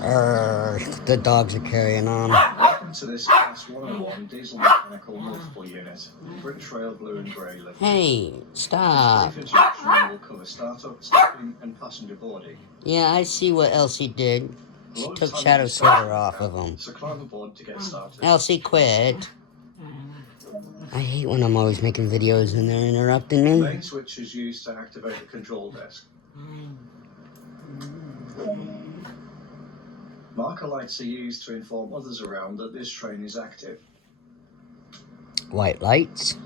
The dogs are carrying on. Welcome to this Class 101 diesel mechanical multiple unit, British Rail Blue and Grey livery. Hey, stop. This brief introduction will cover startup, stopping and passenger boarding. Yeah, I see what Elsie did. A She lot of took time Shadow is Silver spent off now, of him. so climb aboard to get started. Elsie, quit. I hate when I'm always making videos and they're interrupting The me. main switch is used to activate the control desk. Marker lights are used to inform others around that this train is active. White lights.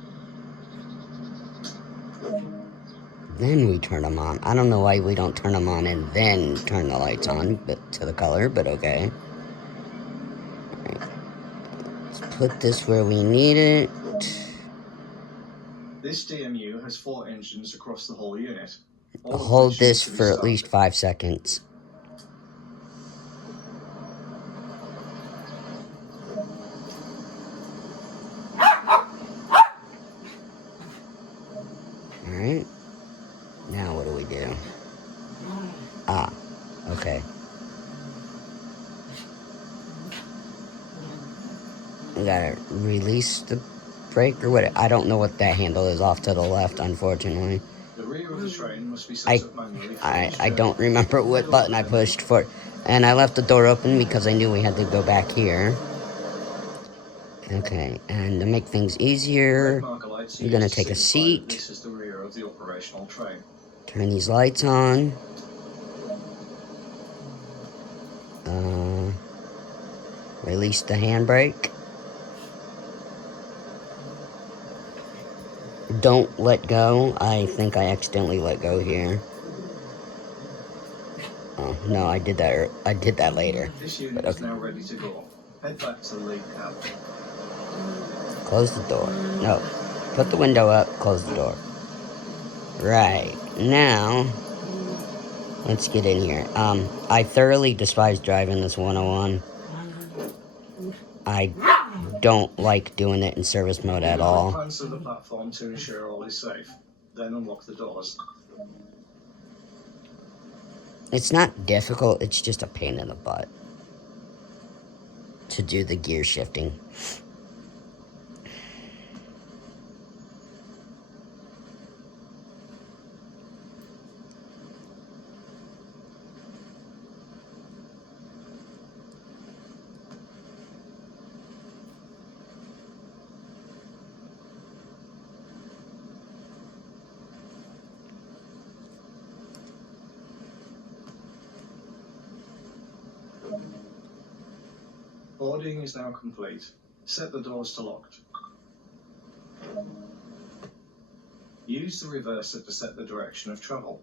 Then we turn them on. I don't know why we don't turn them on and then turn the lights on, but to the color, but okay. Right. Let's put this where we need it. This DMU has 4 engines across the whole unit. Hold this for at least 5 seconds. Alright. Now what do we do? Ah, okay. We gotta release the brake or what? I don't know what that handle is off to the left, unfortunately. The rear of the train must be set up manually. I don't remember what button I pushed for. And I left the door open because I knew we had to go back here. Okay, and to make things easier, we're gonna take a seat. This is the rear of the operational train. Turn these lights on. Release the handbrake. Don't let go. I think I accidentally let go here. Oh no, I did that later. This unit is now ready to go. Head back to the lead cab. Close the door. No. Put the window up, close the door. Right. Now, let's get in here. I thoroughly despise driving this 101. I don't like doing it in service mode at all. Plans to the platform to ensure all is safe. Then unlock the doors. It's not difficult, it's just a pain in the butt to do the gear shifting. Boarding is now complete. Set the doors to locked. Use the reverser to set the direction of travel.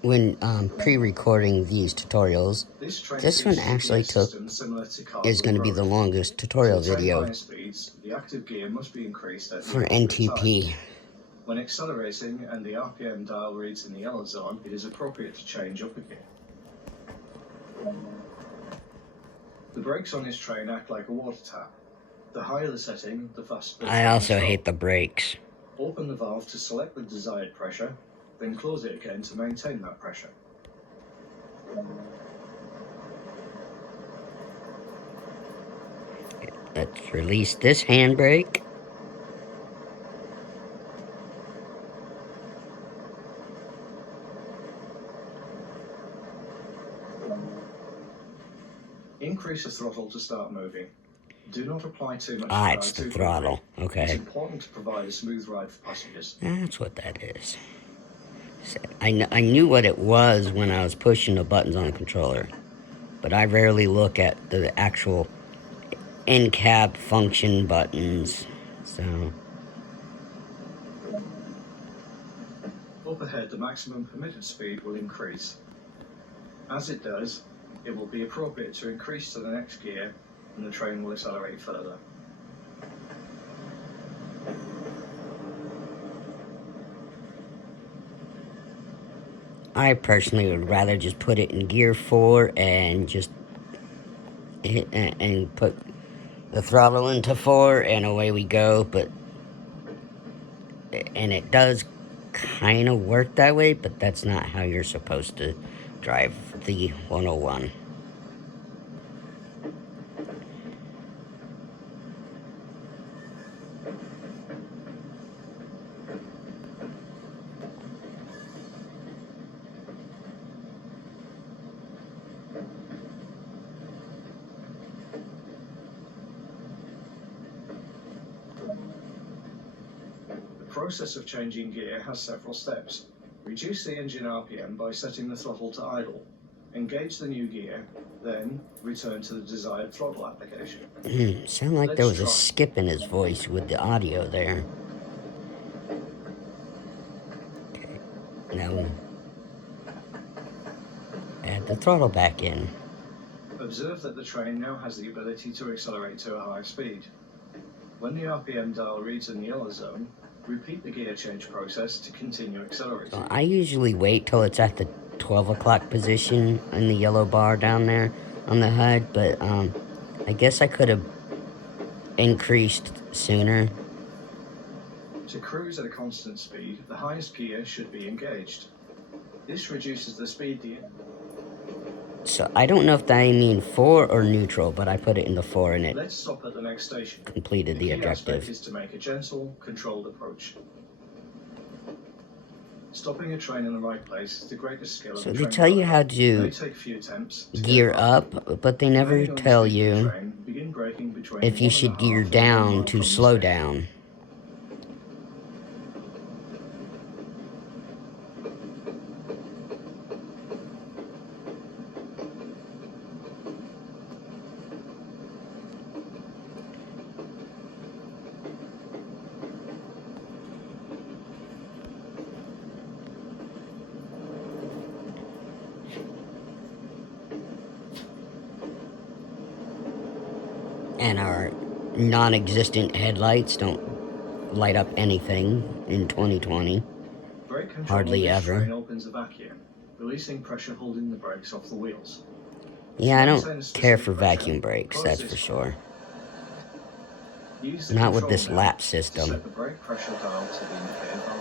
When pre-recording these tutorials, this one actually is going to be the longest tutorial video the active gear must be increased at for NTP. When accelerating and the RPM dial reads in the yellow zone, it is appropriate to change up a gear. The brakes on this train act like a water tap. The higher the setting, the faster. I also hate the brakes. Open the valve to select the desired pressure, then close it again to maintain that pressure. Let's release this handbrake. Increase the throttle to start moving. Do not apply too much. It's the throttle. Okay. It's important to provide a smooth ride for passengers. That's what that is. I knew what it was when I was pushing the buttons on the controller, but I rarely look at the actual in-cab function buttons, so. Up ahead, the maximum permitted speed will increase. As it does, it will be appropriate to increase to the next gear, and the train will accelerate further. I personally would rather just put it in gear 4 and just hit and put the throttle into 4 and away we go, and it does kind of work that way, but that's not how you're supposed to drive the 101. process of changing gear has several steps. Reduce the engine RPM by setting the throttle to idle. Engage the new gear, then return to the desired throttle application. Sound like there was a skip in his voice with the audio there. Okay, now we add the throttle back in. Observe that the train now has the ability to accelerate to a higher speed. When the RPM dial reads in the yellow zone, repeat the gear change process to continue accelerating. So I usually wait till it's at the 12 o'clock position in the yellow bar down there on the HUD, but I guess I could have increased sooner. To cruise at a constant speed, the highest gear should be engaged. This reduces the speed. So I don't know if I mean 4 or neutral, but I put it in the 4 and it Let's stop at the next station. completed the key objective. Aspect is to make a gentle, controlled approach. Stopping a train in the right place is the greatest skill So of a they train tell you driver. how It may to take a few attempts to gear get right. up, but they never Depending on the tell speed of the you train, begin braking between if you 1.5 should gear and 1 down mile to from the slow station. down. And our non-existent headlights don't light up anything in 2020. Brake control Hardly on this ever. train opens a vacuum, releasing pressure holding the brakes off the wheels. Yeah, I don't Maintain a care specific for pressure, vacuum brakes, close that's this for sure. Use the Not with control this knob lap to system. set the brake pressure dial to the indicated value.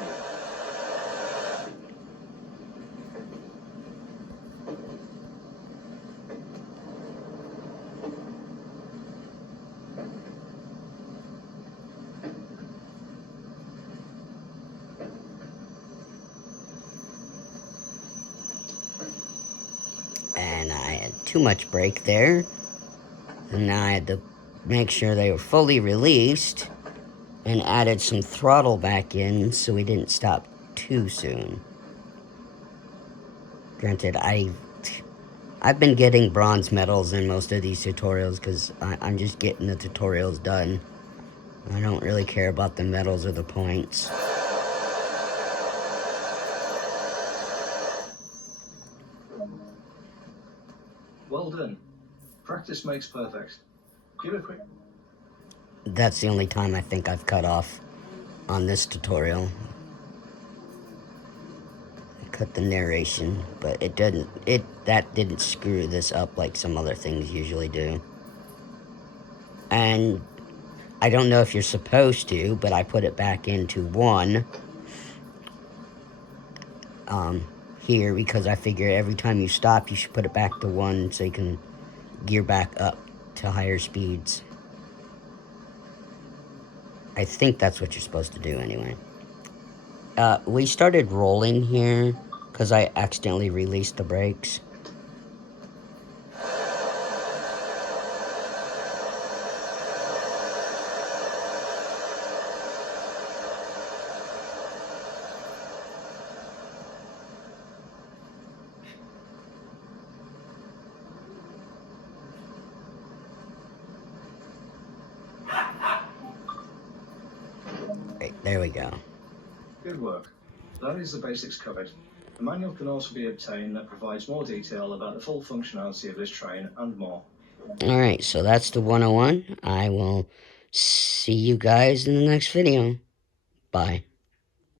And I had too much brake there. And now I had to make sure they were fully released and added some throttle back in so we didn't stop too soon. Granted, I've been getting bronze medals in most of these tutorials because I'm just getting the tutorials done. I don't really care about the medals or the points. Well done. Practice makes perfect. Give a quick... That's the only time I think I've cut off on this tutorial. I cut the narration, but that didn't screw this up like some other things usually do. And I don't know if you're supposed to, but I put it back into 1 here because I figure every time you stop you should put it back to 1 so you can gear back up to higher speeds. I think that's what you're supposed to do anyway. We started rolling here because I accidentally released the brakes. Right, there we go. Good work. That is the basics covered. A manual can also be obtained that provides more detail about the full functionality of this train and more. Alright, so that's the 101. I will see you guys in the next video. Bye.